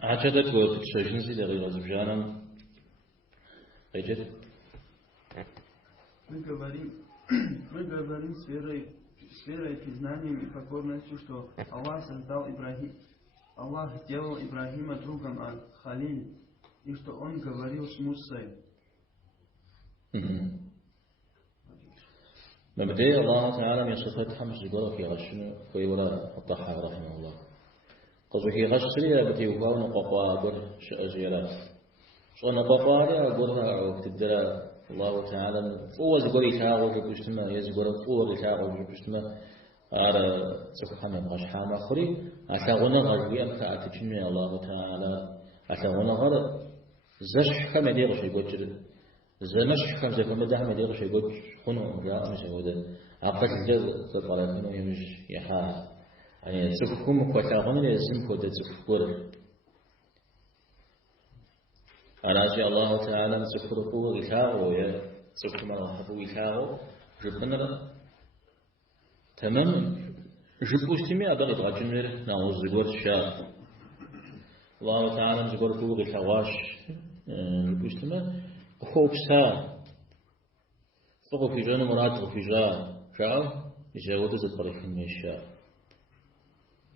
عجبت وتشجنزي دقيقة زبجانا قيجت мы говорим с верой, признанием и покорностью, что Аллах сделал Ибрахима другом Халиль, и что он говорил с Мусой. مبدئيا الله تعالى من صفات حمس جبرة في غشنا في ولا الطحاوي رحمه الله قصو في غش سريع بتي وفاون قوقوا شأزيرات شو نقوقوا على قرها وقت الدرا الله تعالى فوز قري تاغو في بجتما يزقر فوز تاغو في بجتما على سبحانه غش حام آخري أتغنى غربي أم كأتجمع الله تعالى أتغنى غر زش كم يدير شيء بجد زمش كم زي كم ده يدير شيء بجد خنو جاء مش هو ده عقد جد تطلعونه يمش يحا يعني سكهم كتاغنى لازم كده سكور على الله تعالى سكر قوة إثاره يا سكر ما رحبوا إثاره جبنا تمام جبوش تمي أبغى تغجمر نعوز زبور الشاء الله تعالى زبور قوة إثواش جبوش تمي خوب سا فقو في جان مراد في جان شاء يجاوز الطريق من الشاء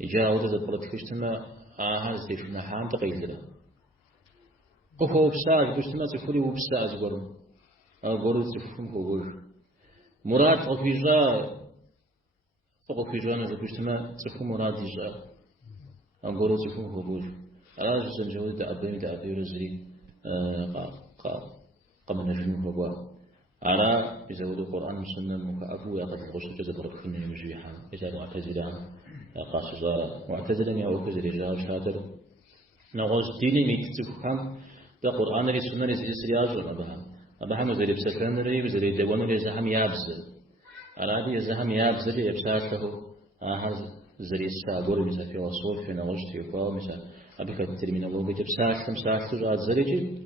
يجاوز الطريق في اجتماع هذا في نحام تقيل قفوا بساعة بجتماع سكوري وبساعة زبورم أقول سكفهم قول مراد في جان فقو في جان بجتماع سكفهم مراد جان أقول سكفهم قول على جزء جودة أبي رزري قمنا نجم فقوا على يزود القرآن والسنة مكأبو يقد الغسل جزء برك من المجيحان إذا معتزلان قاصصا معتزلا أو كزر رجال شادر نغوز ديني ميتتفهم ده قرآن ري سنة ري سرياج أبهم زري بسكن ري وزري دوان ري زهم يابز على هذه زهم يابز ري يبساته زري السابور مثل في وصول في نغوز تيوكا مثل أبيك الترمينولوجيا يبساته مساته جاد زريجي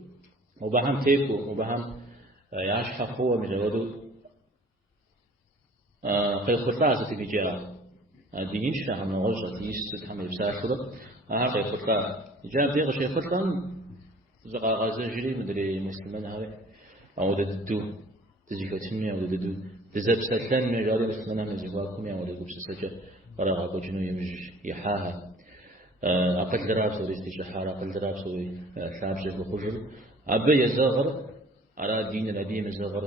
وبهم تيكو وبهم يعيش حقوة من جوده قيل خطاة تبجاه دين شاء من غزة يست هم يبساته قيل خطاة جاب ديغ شيء خطاة زقا غزة جري مدري مسلمان هذا أو ددو تجيك تنمي أو ددو تزاب ستان من جاري مسلمان من زواكم أو ددو بسسجة ورغا بجنو يمج يحاها أقل دراب سوي استشحار أقل دراب سوي ثاب شيخ الخجر أبي يزغر على دين الأديم يزغر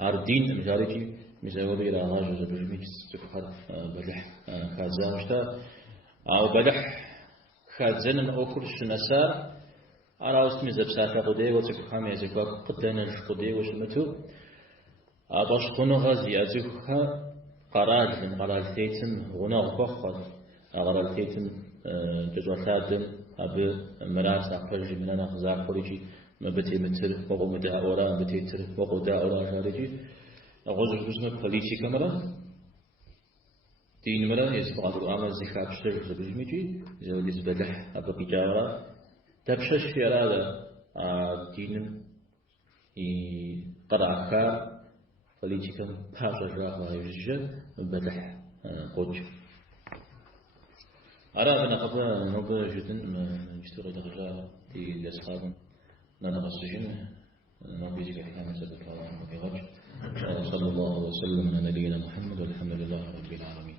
على الدين مجاريجي مزاولي إلى غاجة بجميع استفخر بلح خازان مشتا أو بلح خازن أخر الشنساء على وسط مزاب ساعة قدي وتفخام يزكوا قدنا القدي وشمتو أباش خنو غازي أزكها قرار من قرار ثيتن غناغ بخر قرار ثيتن جزوة ثادن أبي مراس أخرج من أنا خزار خريجي ما بتي متر وقو مدى أورا بتي تر وقو دا أورا خارجي أغزر جزمة بوليتي كامرا دين مرا يزبغاد الغامة زكاة بشتر زبجميجي زودي زبدح أبقي جاورا تبشش في أرادا دين قرع كار بوليتي كام باشا جراغ ويجيجا بدح قوج أرادا نقضى نقضى جدا يشتغل دغجا دي الأصحاب نانا السجن نبيزك كما سبق الله في غج صلى الله وسلم على نبينا محمد والحمد لله رب العالمين.